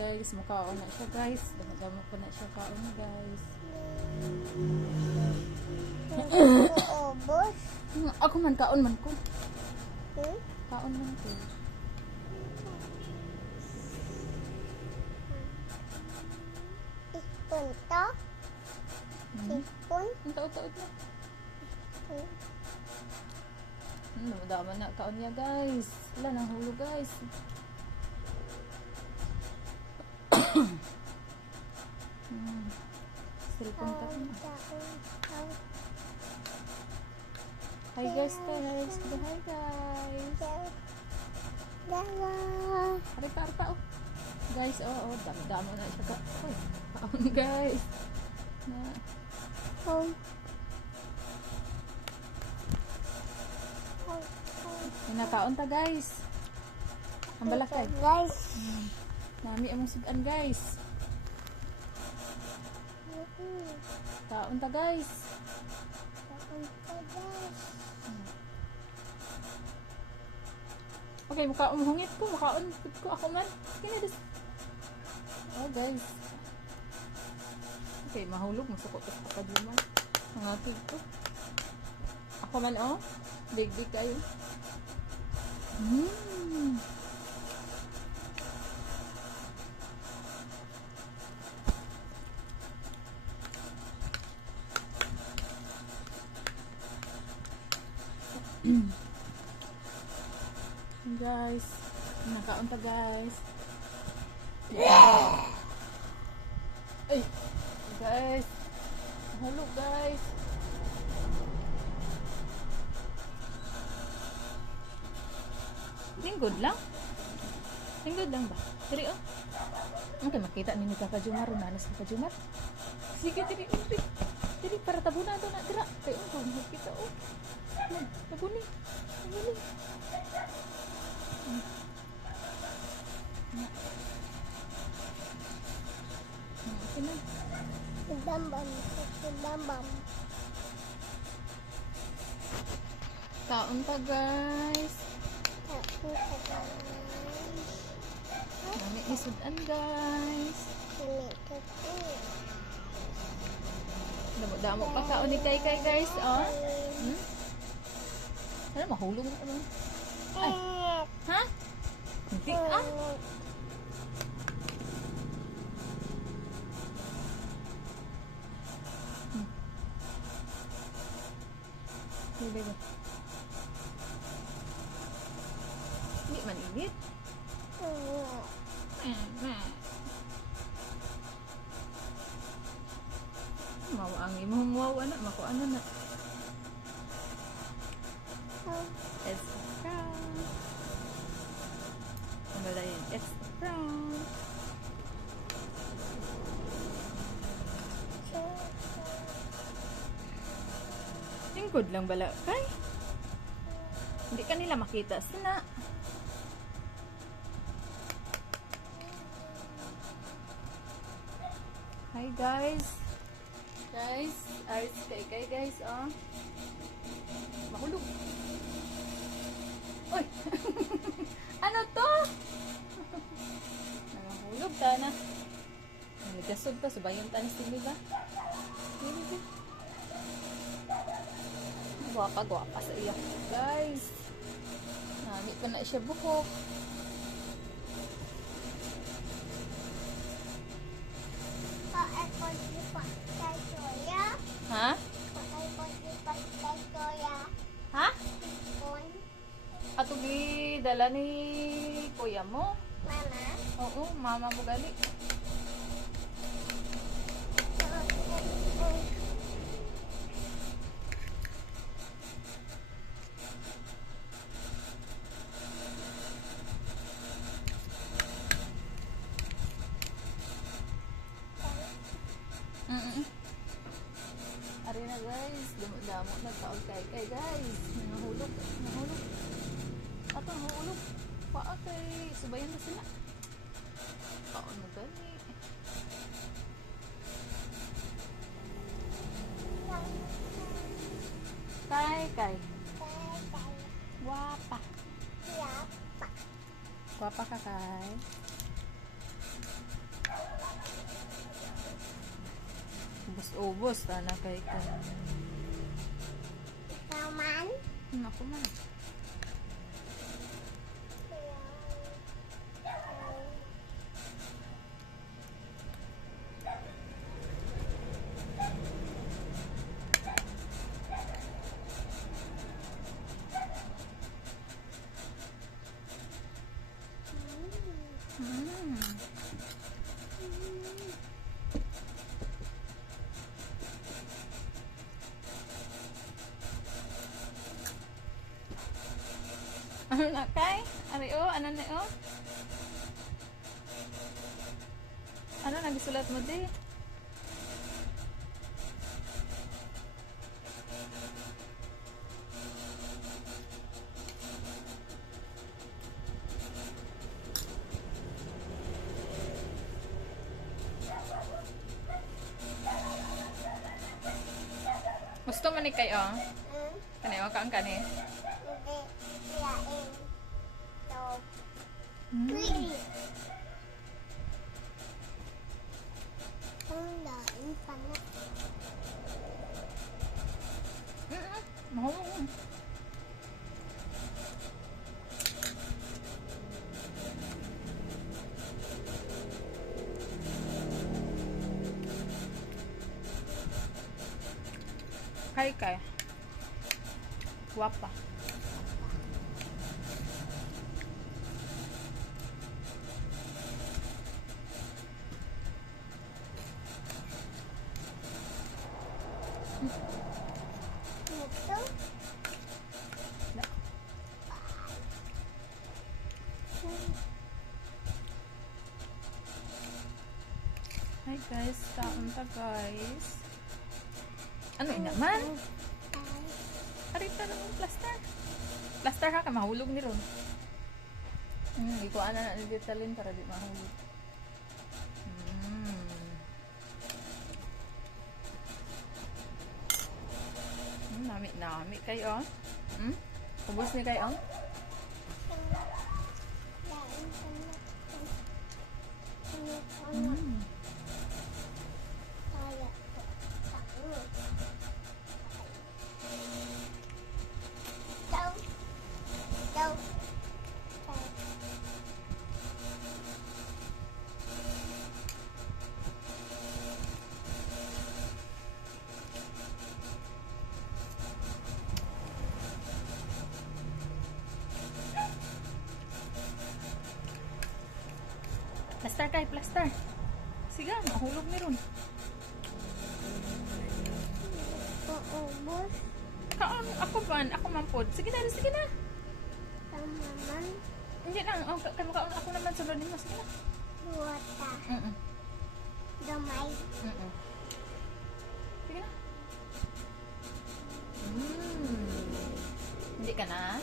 guys, mukhaon na siya guys. Damo ko na siya kaon guys. Ubos. Ako man kaon man ko. Hmm? Kaon man ko. Ipon to? Ipon? Ang taot-taot na. Dama na kaon niya guys. Wala nang hulog guys. Cellphone ka na. Hi guys, guys. Hi guys. Arpa oh. Guys, oh, damo na siya. Uy, kaon guys. Na. Nakaon ta guys. Ang balakay. Guys. Nami among sudan guys. Kaon ta guys. Okay, mukhaon hungit ko, mukhaon ko ako man. Kaya oh guys. Okay, mahulog masukot sa kaduma. Ang aking ko. Ako man oh. Big kayo. Guys, nakaon pa guys. Ay, guys. Hello guys. Tinggod lang. Tinggod lang ba? Tiri oh. Okay, makita ni Kaka Jumar, nanas ni Kaka Jumar. Sige, tiri. Tiri para tabunan to na tira. Kay oh, makita oh. Tabuni. Okay na. Dambam. Kaon pa guys. Nami isudan guys. Damo pa kaon ni Kay guys. Oh. Ano mahulog na ano? Ay. Ha? Hindi ah. Hindi man init. Mau ang imong wow anak mako ano na. Extra. Ano lang yun? Extra. Tingkod lang bala kay. Hindi ka nila makita sina. Hi guys. Guys, aris kay guys oh. Mahulog. Uy! Ano to? Nangahulog ta na. Naligasog ta. Subayon ta ni Steve ba? Gwapa sa iya. Guys. Nami pa na siya buhok. Ha? Ha? Ato dala ni kuya mo? Mama? Oo, mama mo gali. Ari na guys, damo nagkaon kay guys. Nahulog. Ato nahulog. Paa kay subayan na sila. Kaon na gani. Kay. Guapa. Guapa ka kay. Ubos-ubos na kay ka. Naman. Ako man. Mm. Ano na kay? Ari o, ano na o? Ano nagsulat mo di? Gusto man ni kayo? Hmm? Kani o kaang kani? Hindi. Siyain. So, Hmm. three. Ang daing pa na. Mahulog. Kay. Guwapa. Ito. Hi guys, kaon ta guys. Ano inaman? Arita lang yung plaster. Plaster ha, ka mahulog ni ron. Ikuha na ni detalin para di mahulog. Nami kayo. Ubos ni kayo. Plaster kay, plaster. Sige, mahulog ni ron. Ubos. Kaon, ako man pod. Sige na. Tamaman. Hindi lang, kaon ako naman sunod nimo. Sige na. Buwata. Mm. Gamay. Sige na. Hindi ka na?